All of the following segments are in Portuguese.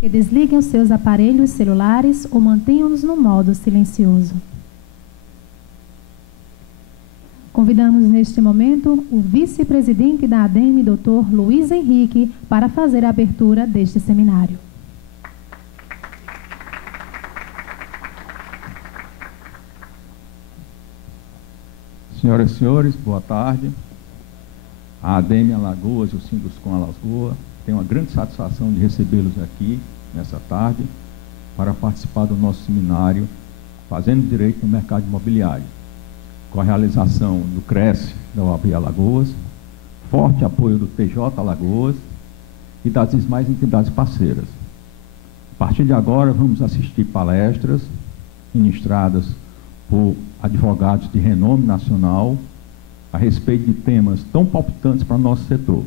que desliguem os seus aparelhos celulares ou mantenham-nos no modo silencioso. Convidamos neste momento o vice-presidente da ADEME, Dr. Luiz Henrique, para fazer a abertura deste seminário. Senhoras e senhores, boa tarde. A ADEME Alagoas e o Sinduscom Alagoas tem uma grande satisfação de recebê-los aqui nessa tarde para participar do nosso seminário Fazendo Direito no Mercado Imobiliário, com a realização do CRES da OAB Alagoas, forte apoio do TJ Alagoas e das demais entidades parceiras. A partir de agora, vamos assistir palestras ministradas por advogados de renome nacional a respeito de temas tão palpitantes para o nosso setor.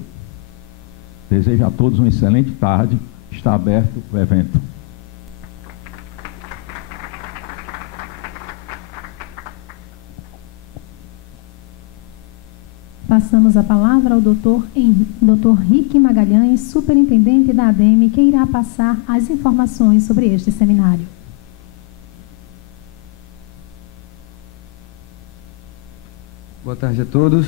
Desejo a todos uma excelente tarde. Está aberto o evento. Passamos a palavra ao Dr. Rick Magalhães, superintendente da ADEME, que irá passar as informações sobre este seminário. Boa tarde a todos.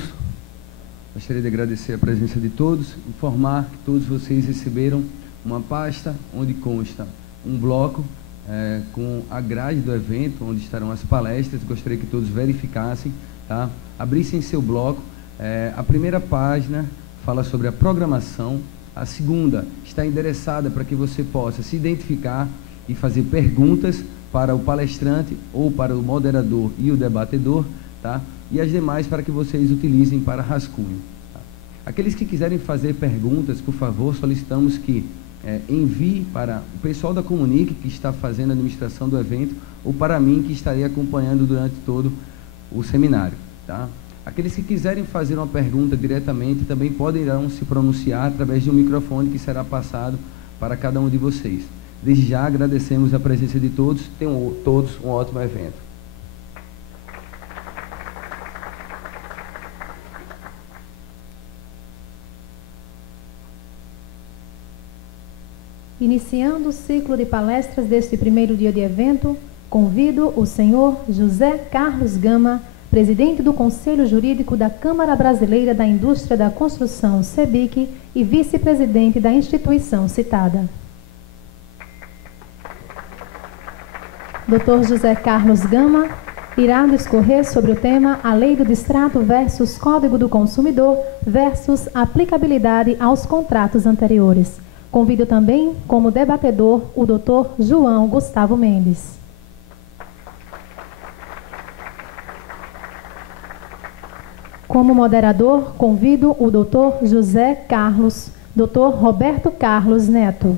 Gostaria de agradecer a presença de todos, informar que todos vocês receberam uma pasta onde consta um bloco com a grade do evento, onde estarão as palestras. Gostaria que todos verificassem, tá? Abrissem seu bloco. A primeira página fala sobre a programação, a segunda está endereçada para que você possa se identificar e fazer perguntas para o palestrante ou para o moderador e o debatedor, tá? E as demais para que vocês utilizem para rascunho. Tá? Aqueles que quiserem fazer perguntas, por favor, solicitamos que envie para o pessoal da Comunique, que está fazendo a administração do evento, ou para mim, que estarei acompanhando durante todo o seminário. Tá? Aqueles que quiserem fazer uma pergunta diretamente também poderão se pronunciar através de um microfone que será passado para cada um de vocês. Desde já agradecemos a presença de todos. Tenham todos um ótimo evento. Iniciando o ciclo de palestras deste primeiro dia de evento, convido o senhor José Carlos Gama, presidente do Conselho Jurídico da Câmara Brasileira da Indústria da Construção, CEBIC, e vice-presidente da instituição citada. Dr. José Carlos Gama irá discorrer sobre o tema A Lei do Distrato versus Código do Consumidor versus aplicabilidade aos contratos anteriores. Convido também, como debatedor, o Dr. João Gustavo Mendes. Como moderador, convido o Dr. José Carlos, Dr. Roberto Carlos Neto.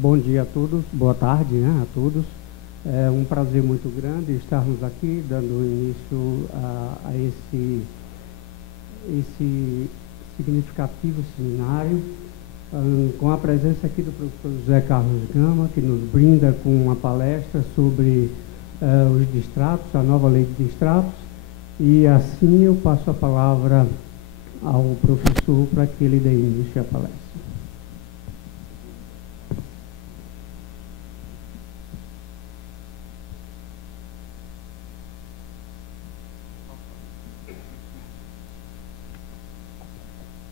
Bom dia a todos, boa tarde, né, a todos. É um prazer muito grande estarmos aqui dando início a esse significativo seminário, com a presença aqui do professor José Carlos Gama, que nos brinda com uma palestra sobre os distratos, a nova lei de distratos, e assim eu passo a palavra ao professor para que ele dê início à palestra.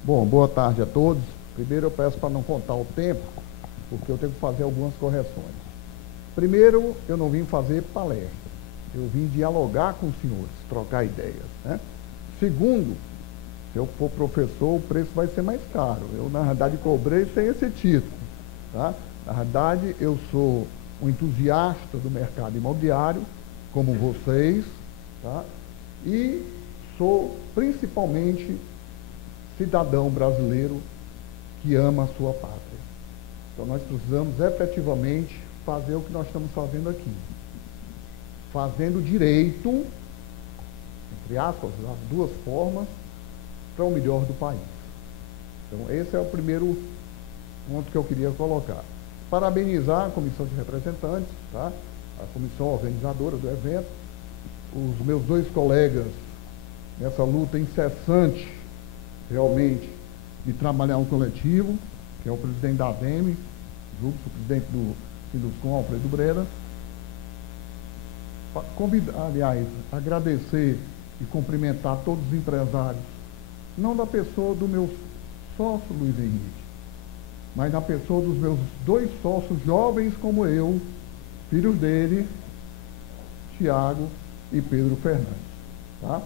Bom, boa tarde a todos. Primeiro eu peço para não contar o tempo, porque eu tenho que fazer algumas correções. Primeiro, eu não vim fazer palestra, eu vim dialogar com os senhores, trocar ideias, né? Segundo, se eu for professor, o preço vai ser mais caro. Eu, na verdade, cobrei sem esse título, tá? Na verdade, eu sou um entusiasta do mercado imobiliário, como vocês, tá? E sou principalmente cidadão brasileiro que ama a sua pátria. Então nós precisamos efetivamente fazer o que nós estamos fazendo aqui. Fazendo direito entre aspas, as duas formas, para o melhor do país. Então, esse é o primeiro ponto que eu queria colocar. Parabenizar a comissão de representantes, tá? A comissão organizadora do evento, os meus dois colegas nessa luta incessante, realmente, de trabalhar um coletivo, que é o presidente da ADEME, junto com o presidente do Sinduscom, Alfredo Breira. Aliás, agradecer e cumprimentar todos os empresários, não da pessoa do meu sócio Luiz Henrique, mas na pessoa dos meus dois sócios jovens como eu, filhos dele, Tiago e Pedro Fernandes. Tá?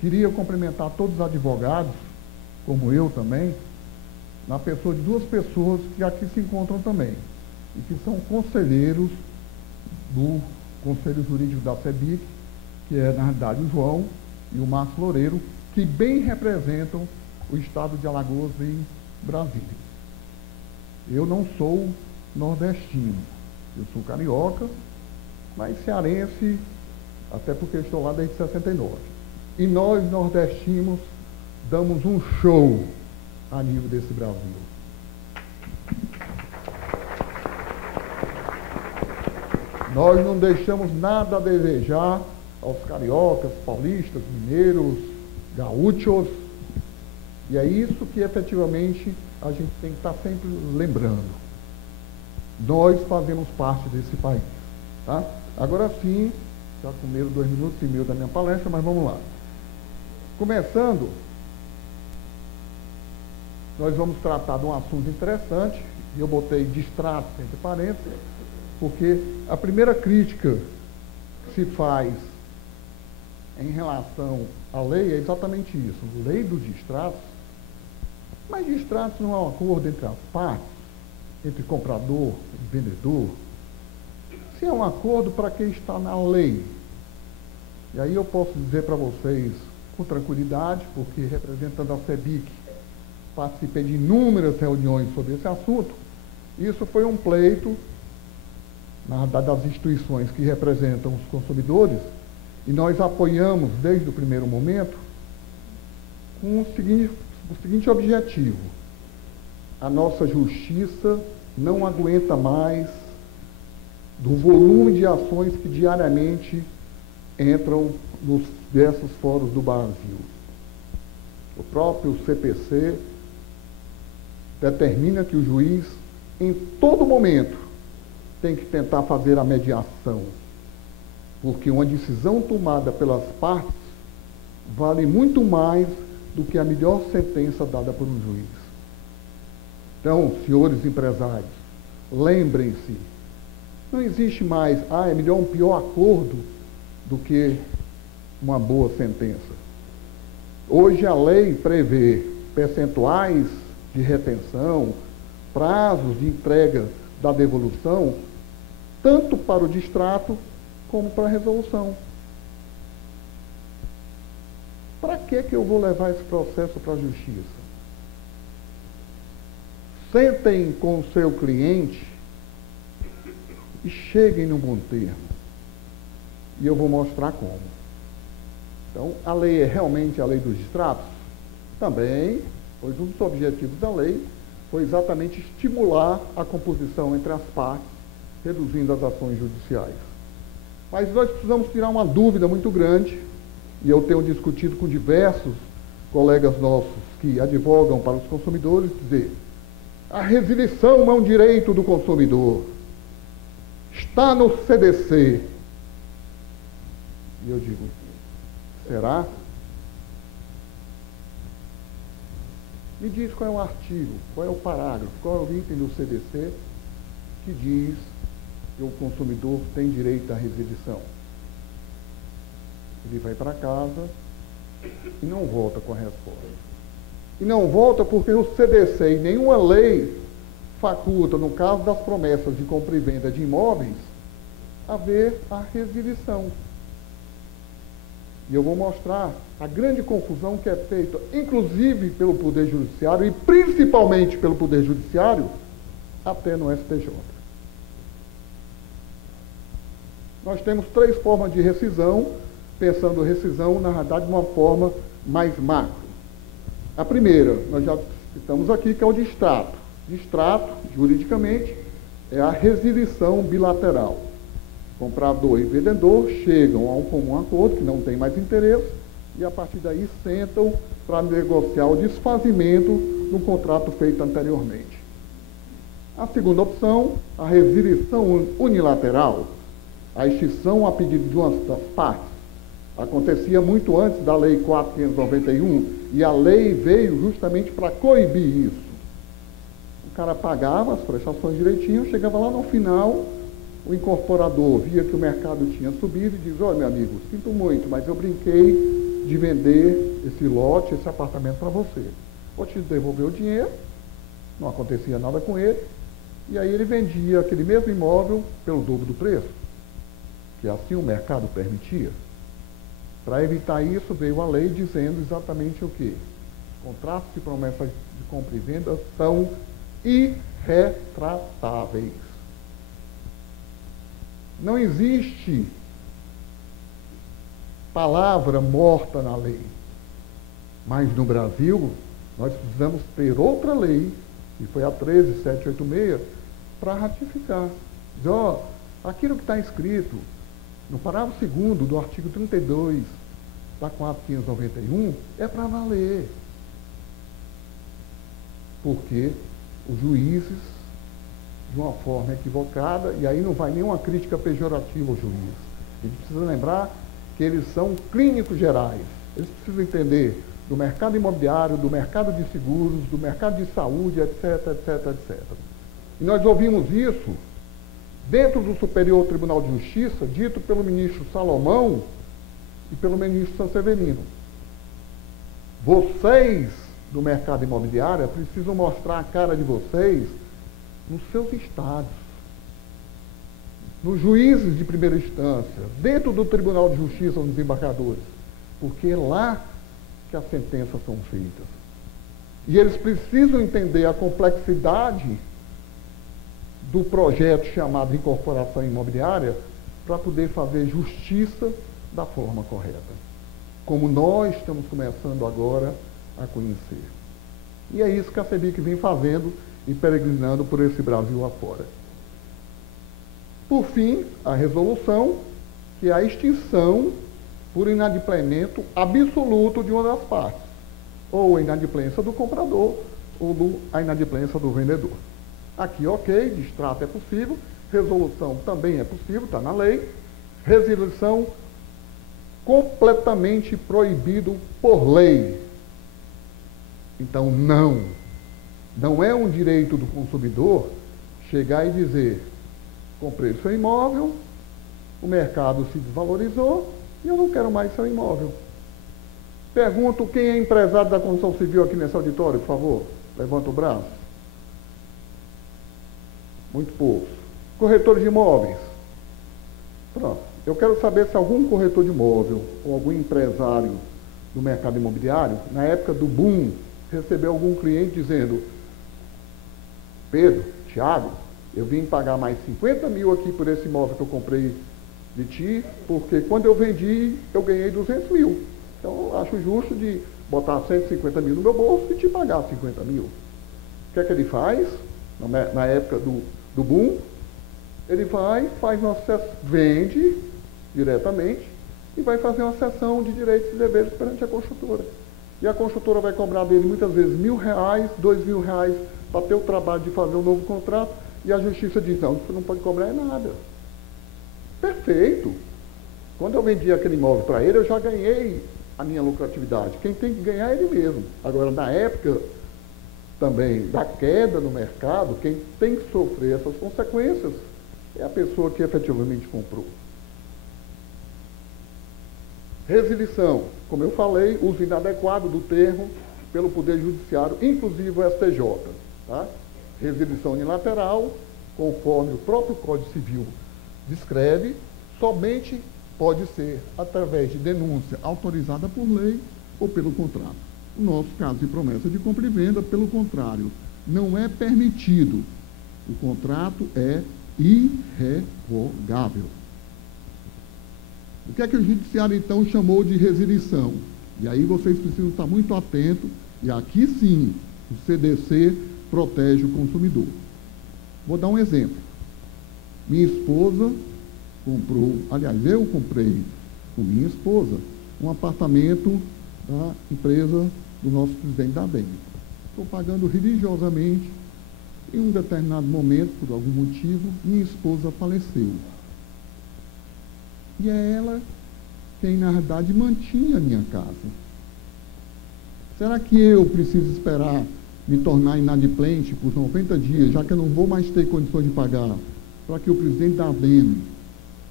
Queria cumprimentar todos os advogados, como eu também, na pessoa de duas pessoas que aqui se encontram também, e que são conselheiros do Conselho Jurídico da CEBIC, que é, na realidade, o João e o Márcio Loureiro, que bem representam o estado de Alagoas em Brasília. Eu não sou nordestino, eu sou carioca, mas cearense, até porque estou lá desde 69. E nós, nordestinos, damos um show a nível desse Brasil. Nós não deixamos nada a desejar aos cariocas, paulistas, mineiros, gaúchos, e é isso que efetivamente a gente tem que estar sempre lembrando. Nós fazemos parte desse país. Tá? Agora sim, já comeram 2 minutos e meio da minha palestra, mas vamos lá. Começando, nós vamos tratar de um assunto interessante, e eu botei distratos entre parênteses, porque a primeira crítica que se faz em relação à lei é exatamente isso, lei dos distratos. Mas distratos não é um acordo entre as partes, entre comprador e vendedor. Se é um acordo, para que está na lei? E aí eu posso dizer para vocês com tranquilidade, porque representando a CEBIC, participei de inúmeras reuniões sobre esse assunto. Isso foi um pleito, na verdade, das instituições que representam os consumidores, e nós apoiamos desde o primeiro momento com o seguinte objetivo: a nossa justiça não aguenta mais do volume de ações que diariamente entram nos diversos fóruns do Brasil. O próprio CPC determina que o juiz, em todo momento, tem que tentar fazer a mediação, porque uma decisão tomada pelas partes vale muito mais do que a melhor sentença dada por um juiz. Então, senhores empresários, lembrem-se, não existe mais, é melhor um pior acordo do que uma boa sentença. Hoje a lei prevê percentuais de retenção, prazos de entrega da devolução, tanto para o distrato como para a resolução. Para que eu vou levar esse processo para a justiça? Sentem com o seu cliente e cheguem num bom termo. E eu vou mostrar como. Então, a lei é realmente a lei dos distratos? Também, pois um dos objetivos da lei foi exatamente estimular a composição entre as partes, reduzindo as ações judiciais. Mas nós precisamos tirar uma dúvida muito grande, e eu tenho discutido com diversos colegas nossos que advogam para os consumidores, dizer: a resilição é um direito do consumidor, está no CDC. E eu digo: será? Me diz qual é o artigo, qual é o parágrafo, qual é o item do CDC que diz que o consumidor tem direito à resilição. Ele vai para casa e não volta com a resposta. E não volta porque o CDC e nenhuma lei faculta, no caso das promessas de compra e venda de imóveis, haver a resilição. E eu vou mostrar a grande confusão que é feita, inclusive pelo Poder Judiciário, e principalmente pelo Poder Judiciário, até no STJ. Nós temos 3 formas de rescisão, pensando rescisão, na verdade, de uma forma mais macro. A primeira, nós já citamos aqui, que é o distrato. Distrato, juridicamente, é a resilição bilateral. Comprador e vendedor chegam a um comum acordo, que não tem mais interesse, e a partir daí sentam para negociar o desfazimento do contrato feito anteriormente. A segunda opção, a resilição unilateral, a extinção a pedido de uma das partes, acontecia muito antes da Lei 4.591, e a lei veio justamente para coibir isso. O cara pagava as prestações direitinho, chegava lá no final, o incorporador via que o mercado tinha subido e diz: olha, meu amigo, sinto muito, mas eu brinquei de vender esse lote, esse apartamento para você. Vou te devolver o dinheiro, não acontecia nada com ele, e aí ele vendia aquele mesmo imóvel pelo dobro do preço, que assim o mercado permitia. Para evitar isso, veio a lei dizendo exatamente o quê? Contratos de promessa de compra e venda são irretratáveis. Não existe palavra morta na lei. Mas no Brasil, nós precisamos ter outra lei, que foi a 13.786, para ratificar. Diz, ó, aquilo que está escrito no parágrafo 2º do artigo 32 da 4.591 é para valer. Porque os juízes, de uma forma equivocada, e aí não vai nenhuma crítica pejorativa ao juiz. A gente precisa lembrar que eles são clínicos gerais. Eles precisam entender do mercado imobiliário, do mercado de seguros, do mercado de saúde, etc, etc, etc. E nós ouvimos isso dentro do Superior Tribunal de Justiça, dito pelo ministro Salomão e pelo ministro Sanseverino. Vocês do mercado imobiliário precisam mostrar a cara de vocês nos seus estados, nos juízes de primeira instância, dentro do Tribunal de Justiça dos Desembargadores, porque é lá que as sentenças são feitas. E eles precisam entender a complexidade do projeto chamado incorporação imobiliária para poder fazer justiça da forma correta, como nós estamos começando agora a conhecer. E é isso que a CEBIC vem fazendo e peregrinando por esse Brasil afora. Por fim, a resolução, que é a extinção por inadimplemento absoluto de uma das partes, ou a inadimplência do comprador, ou a inadimplência do vendedor. Aqui, ok, distrato é possível, resolução também é possível, está na lei, resilição completamente proibido por lei. Então, não é um direito do consumidor chegar e dizer: comprei seu imóvel, o mercado se desvalorizou e eu não quero mais seu imóvel. Pergunto quem é empresário da construção civil aqui nesse auditório, por favor. Levanta o braço. Muito poucos. Corretores de imóveis. Pronto. Eu quero saber se algum corretor de imóvel ou algum empresário do mercado imobiliário, na época do boom, recebeu algum cliente dizendo: Pedro, Thiago, eu vim pagar mais 50 mil aqui por esse imóvel que eu comprei de ti, porque quando eu vendi, eu ganhei 200 mil. Então, eu acho justo de botar 150 mil no meu bolso e te pagar 50 mil. O que é que ele faz? Na época do boom, ele vai, faz uma vende diretamente e vai fazer uma cessão de direitos e deveres perante a construtora. E a construtora vai cobrar dele muitas vezes R$1.000, R$2.000 para ter o trabalho de fazer um novo contrato, e a justiça diz: não, você não pode cobrar nada. Perfeito. Quando eu vendi aquele imóvel para ele, eu já ganhei a minha lucratividade. Quem tem que ganhar é ele mesmo. Agora, na época também da queda no mercado, quem tem que sofrer essas consequências é a pessoa que efetivamente comprou. Resilição, como eu falei, uso inadequado do termo pelo Poder Judiciário, inclusive o STJ. Tá? Resilição unilateral, conforme o próprio Código Civil descreve, somente pode ser através de denúncia autorizada por lei ou pelo contrato. No nosso caso de promessa de compra e venda, pelo contrário, não é permitido. O contrato é irrevogável. O que é que o judiciário, então, chamou de resilição? E aí vocês precisam estar muito atentos, e aqui sim, o CDC protege o consumidor. Vou dar um exemplo. Minha esposa comprou, aliás, eu comprei com minha esposa um apartamento da empresa do nosso presidente da ADEME. Estou pagando religiosamente. Em um determinado momento, por algum motivo, minha esposa faleceu. E é ela quem, na verdade, mantinha a minha casa. Será que eu preciso esperar me tornar inadimplente por 90 dias, já que eu não vou mais ter condições de pagar, para que o presidente da ADEME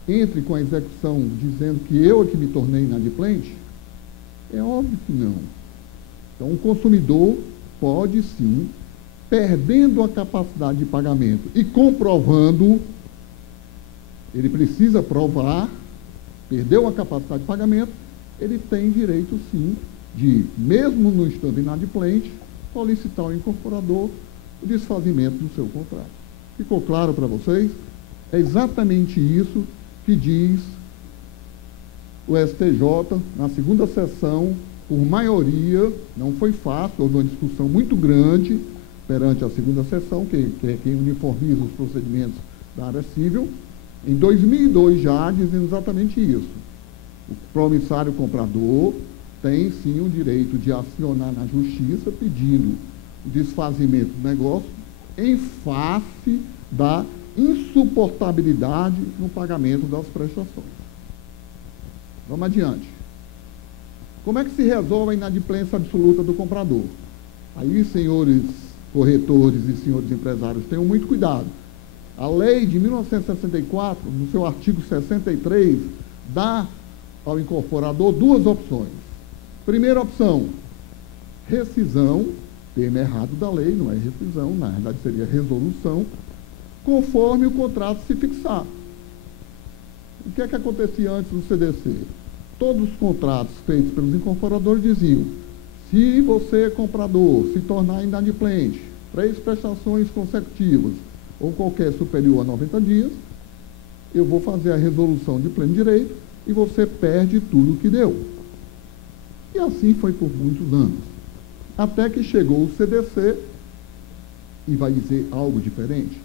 entre com a execução dizendo que eu é que me tornei inadimplente? É óbvio que não. Então, o consumidor pode sim, perdendo a capacidade de pagamento e comprovando, ele precisa provar, perdeu a capacidade de pagamento, ele tem direito sim de, mesmo não estando inadimplente, solicitar ao incorporador o desfazimento do seu contrato. Ficou claro para vocês? É exatamente isso que diz o STJ na segunda sessão, por maioria. Não foi fácil, houve uma discussão muito grande perante a segunda sessão, que é quem uniformiza os procedimentos da área civil, em 2002 já, dizendo exatamente isso. O promissário comprador tem sim o direito de acionar na justiça pedindo o desfazimento do negócio em face da insuportabilidade no pagamento das prestações. Vamos adiante. Como é que se resolve a inadimplência absoluta do comprador? Aí, senhores corretores e senhores empresários, tenham muito cuidado. A lei de 1964, no seu artigo 63, dá ao incorporador duas opções. Primeira opção, rescisão, termo errado da lei, não é rescisão, na verdade seria resolução, conforme o contrato se fixar. O que é que acontecia antes do CDC? Todos os contratos feitos pelos incorporadores diziam: se você, comprador, se tornar inadimplente, 3 prestações consecutivas ou qualquer superior a 90 dias, eu vou fazer a resolução de pleno direito e você perde tudo o que deu. E assim foi por muitos anos. Até que chegou o CDC e vai dizer algo diferente.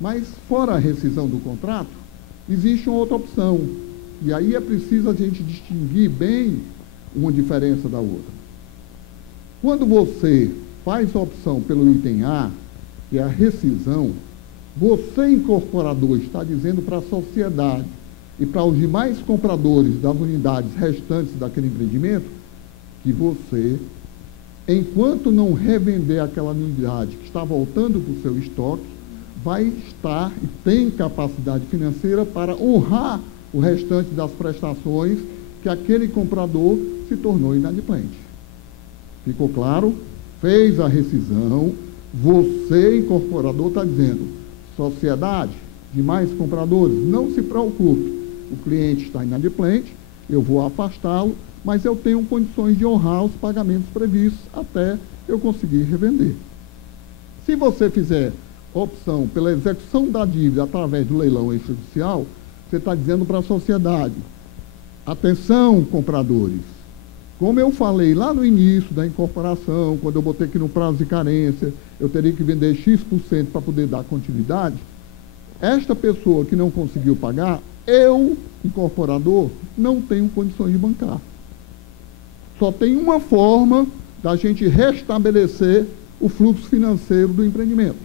Mas, fora a rescisão do contrato, existe uma outra opção. E aí é preciso a gente distinguir bem uma diferença da outra. Quando você faz a opção pelo item A, que é a rescisão, você, incorporador, está dizendo para a sociedade e para os demais compradores das unidades restantes daquele empreendimento que você, enquanto não revender aquela unidade que está voltando para o seu estoque, vai estar e tem capacidade financeira para honrar o restante das prestações que aquele comprador se tornou inadimplente. Ficou claro? Fez a rescisão, você, incorporador, está dizendo: sociedade, demais compradores, não se preocupe, o cliente está inadimplente, eu vou afastá-lo, mas eu tenho condições de honrar os pagamentos previstos até eu conseguir revender. Se você fizer opção pela execução da dívida através do leilão extrajudicial, você está dizendo para a sociedade: atenção, compradores, como eu falei lá no início da incorporação, quando eu botei que no prazo de carência eu teria que vender X% para poder dar continuidade, esta pessoa que não conseguiu pagar, eu, incorporador, não tenho condições de bancar. Só tem uma forma da gente restabelecer o fluxo financeiro do empreendimento: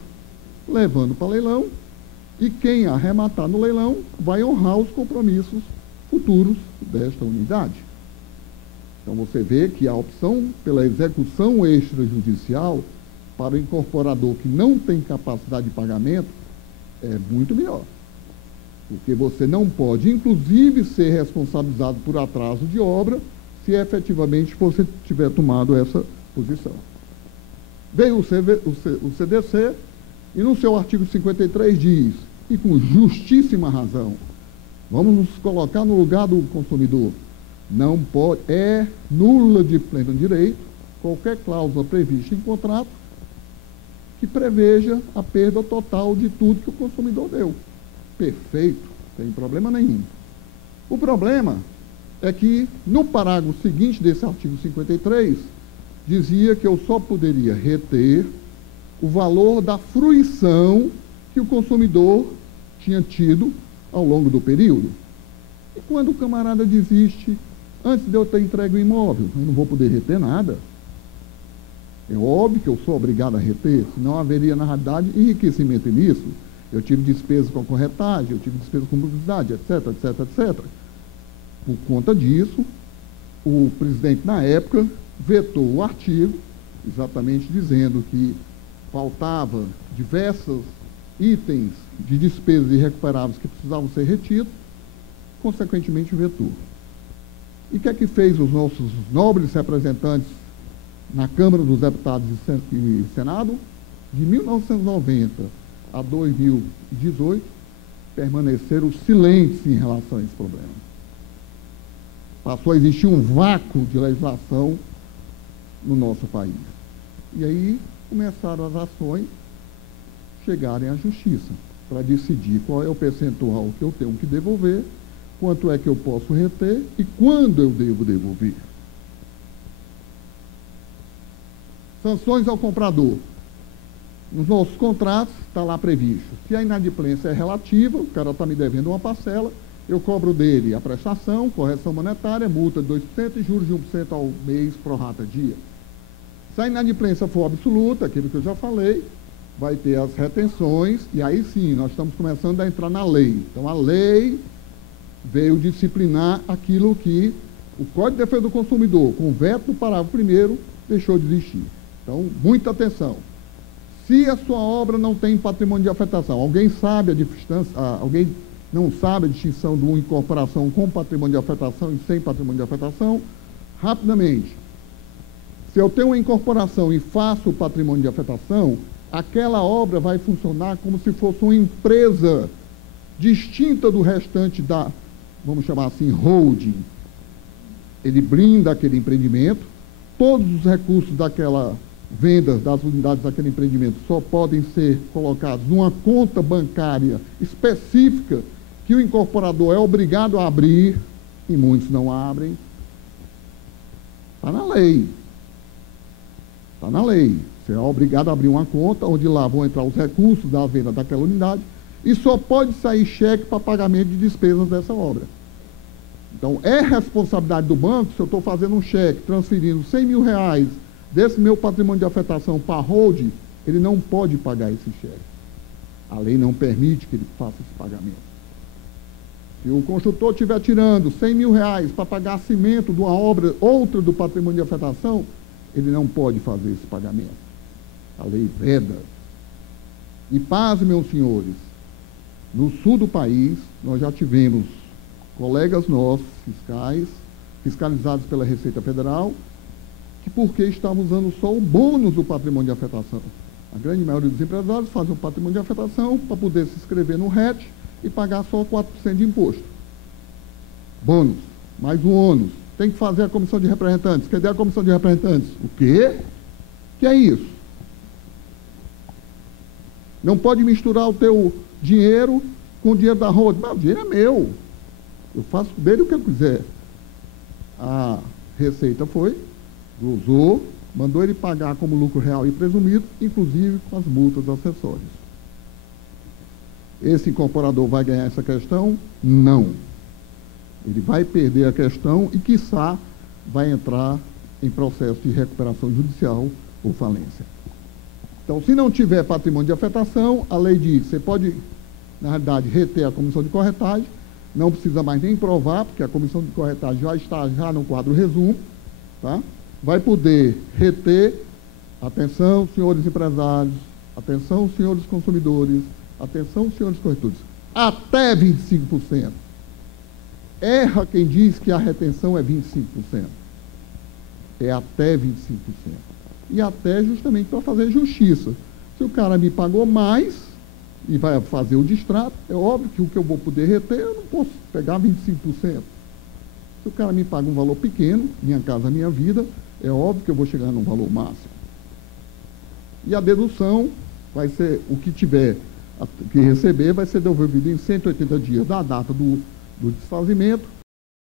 levando para leilão, e quem arrematar no leilão vai honrar os compromissos futuros desta unidade. Então você vê que a opção pela execução extrajudicial para o incorporador que não tem capacidade de pagamento é muito melhor. Porque você não pode, inclusive, ser responsabilizado por atraso de obra se efetivamente você tiver tomado essa posição. Veio o CDC e no seu artigo 53 diz, e com justíssima razão, vamos nos colocar no lugar do consumidor: não pode, é nula de pleno direito qualquer cláusula prevista em contrato que preveja a perda total de tudo que o consumidor deu. Perfeito, não tem problema nenhum. O problema é que, no parágrafo seguinte desse artigo 53, dizia que eu só poderia reter o valor da fruição que o consumidor tinha tido ao longo do período. E quando o camarada desiste, antes de eu ter entregue o imóvel, eu não vou poder reter nada. É óbvio que eu sou obrigado a reter, senão haveria, na realidade, enriquecimento nisso. Eu tive despesas com corretagem, eu tive despesas com publicidade, etc, etc, etc. Por conta disso, o presidente, na época, vetou o artigo, exatamente dizendo que faltava diversos itens de despesas irrecuperáveis que precisavam ser retidos, consequentemente vetou. E o que é que fez os nossos nobres representantes na Câmara dos Deputados e Senado? De 1990 a 2018, permaneceram silentes em relação a esse problema. Passou a existir um vácuo de legislação no nosso país. E aí começaram as ações chegarem à justiça para decidir qual é o percentual que eu tenho que devolver, quanto é que eu posso reter e quando eu devo devolver. Sanções ao comprador. Nos nossos contratos está lá previsto. Se a inadimplência é relativa, o cara está me devendo uma parcela, eu cobro dele a prestação, correção monetária, multa de 2% e juros de 1% ao mês, prorata dia. Se a inadimplência for absoluta, aquilo que eu já falei, vai ter as retenções, e aí sim, nós estamos começando a entrar na lei. Então, a lei veio disciplinar aquilo que o Código de Defesa do Consumidor, com o veto do parágrafo 1º, deixou de existir. Então, muita atenção. Se a sua obra não tem patrimônio de afetação, alguém sabe a distância, alguém não sabe a distinção de uma incorporação com patrimônio de afetação e sem patrimônio de afetação, rapidamente. Se eu tenho uma incorporação e faço o patrimônio de afetação, aquela obra vai funcionar como se fosse uma empresa distinta do restante da, vamos chamar assim, holding. Ele blinda aquele empreendimento, todos os recursos daquela venda das unidades daquele empreendimento só podem ser colocados numa conta bancária específica que o incorporador é obrigado a abrir, e muitos não abrem. Está na lei. Está na lei. Você é obrigado a abrir uma conta, onde lá vão entrar os recursos da venda daquela unidade, e só pode sair cheque para pagamento de despesas dessa obra. Então, é responsabilidade do banco, se eu estou fazendo um cheque, transferindo R$100.000 desse meu patrimônio de afetação para a holding, ele não pode pagar esse cheque. A lei não permite que ele faça esse pagamento. Se o construtor estiver tirando R$100.000 para pagar cimento de uma obra, outra do patrimônio de afetação, ele não pode fazer esse pagamento. A lei veda. E pasmem, meus senhores, no sul do país, nós já tivemos colegas nossos, fiscais, fiscalizados pela Receita Federal, que porque estavam usando só o bônus do patrimônio de afetação. A grande maioria dos empresários fazem o patrimônio de afetação para poder se inscrever no RET e pagar só 4% de imposto. Bônus, mais um ônus. Tem que fazer a comissão de representantes. Cadê a comissão de representantes? O quê? Que é isso? Não pode misturar o teu dinheiro com o dinheiro da holding. Mas o dinheiro é meu. Eu faço dele o que eu quiser. A Receita foi, usou, mandou ele pagar como lucro real e presumido, inclusive com as multas acessórias. Esse incorporador vai ganhar essa questão? Não. Ele vai perder a questão e, quiçá, vai entrar em processo de recuperação judicial ou falência. Então, se não tiver patrimônio de afetação, a lei diz que você pode, na realidade, reter a comissão de corretagem, não precisa mais nem provar, porque a comissão de corretagem já está no quadro resumo, tá? Vai poder reter, atenção, senhores empresários, atenção, senhores consumidores, atenção, senhores corretores, até 25%. Erra quem diz que a retenção é 25%. É até 25%. E até justamente para fazer justiça. Se o cara me pagou mais e vai fazer o distrato, é óbvio que o que eu vou poder reter, eu não posso pegar 25%. Se o cara me paga um valor pequeno, minha casa, minha vida, é óbvio que eu vou chegar num valor máximo. E a dedução vai ser, o que tiver que receber, vai ser devolvido em 180 dias da data do desfazimento,